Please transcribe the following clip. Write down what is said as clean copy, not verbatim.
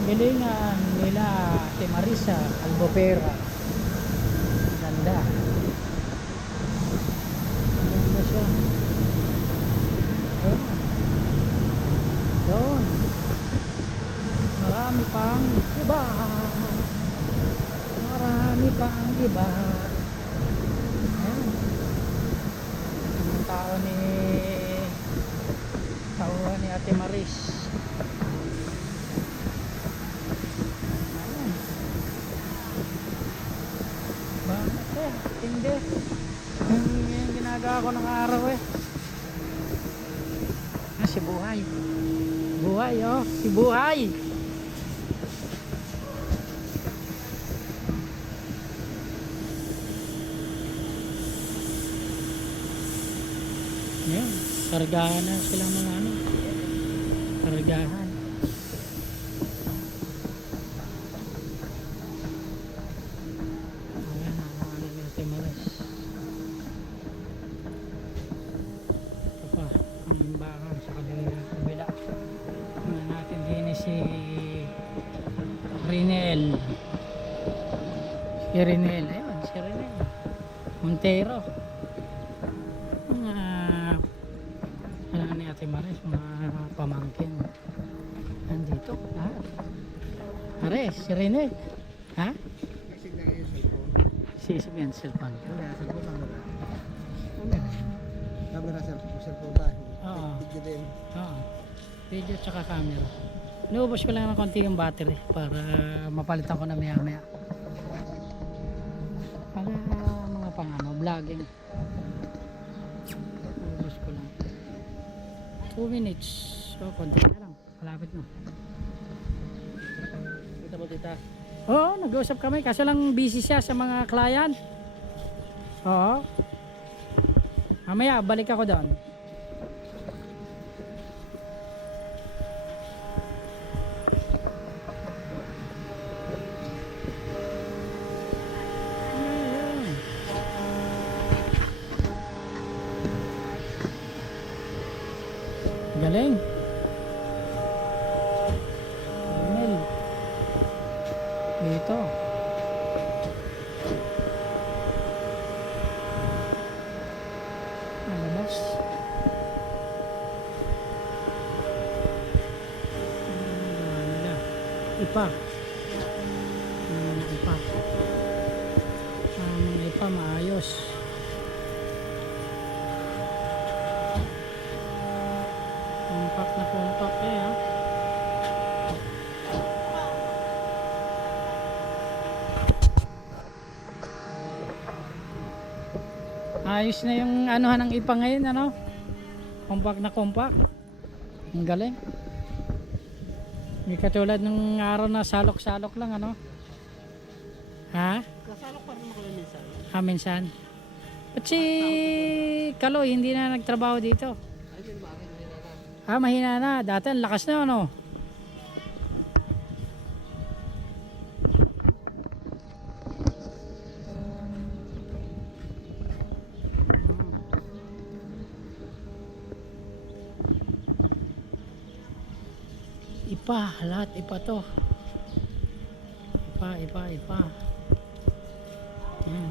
panggilingan nila Ate Marisa Albopera. Ganda. Ganda siya. Ayun. Doon. Marami pang iba. Marami pang iba. Ayun. Ang tao ni Ate Maris. Ayun. Bakit eh? Hindi. Yung ginagawa ko ng araw eh. Si Buhay. Buhay oh. Si Buhay. Yan. Kargahan na sila mga ano. Kargahan. Ayan ang mga ano ni Ate Maris. Ito pa. Ang imbakan sa kabila. Tingnan natin din si Rinel. Si Rinel. Ayun, si Rinel. Montero. Ano ni Ate Maris, mga pamangkin. Nandito. Ares, si Rinel. Ha? Sisig na yung cellphone. Sisig yan, cellphone. Wala, cellphone camera. Camera, cellphone ba? Oo. Video din. Oo. Video tsaka camera. Inuubos ko lang ng konti yung battery para mapalitan ko na maya maya. Para mga pang ano, vlogging. Inuubos ko lang. 2 minutes. So, konti na lang. Malapit na. Kita mo tita. Oo, nag-uusap kami. Kaso lang busy siya sa mga client. Oo. Mamaya, balik ako doon. Galing. Rinel. Dito. Malabas. Ganda. Ipa. Ipa. Ipa maayos. Compact na compact eh ha. Ayos na yung anuhan ng ipa ngayon ano. Compact na compact. Ang galing. Hindi katulad ng araw na salok-salok lang ano. Ha? Kasalok pa rin ako lang minsan. Minsan. At si Kaloy hindi na nagtrabaho dito. Ay, din ba akin? Mahina na. Mahina na. Dati ang lakas na ano. Ipa, lahat ipa to. Ipa. Yan.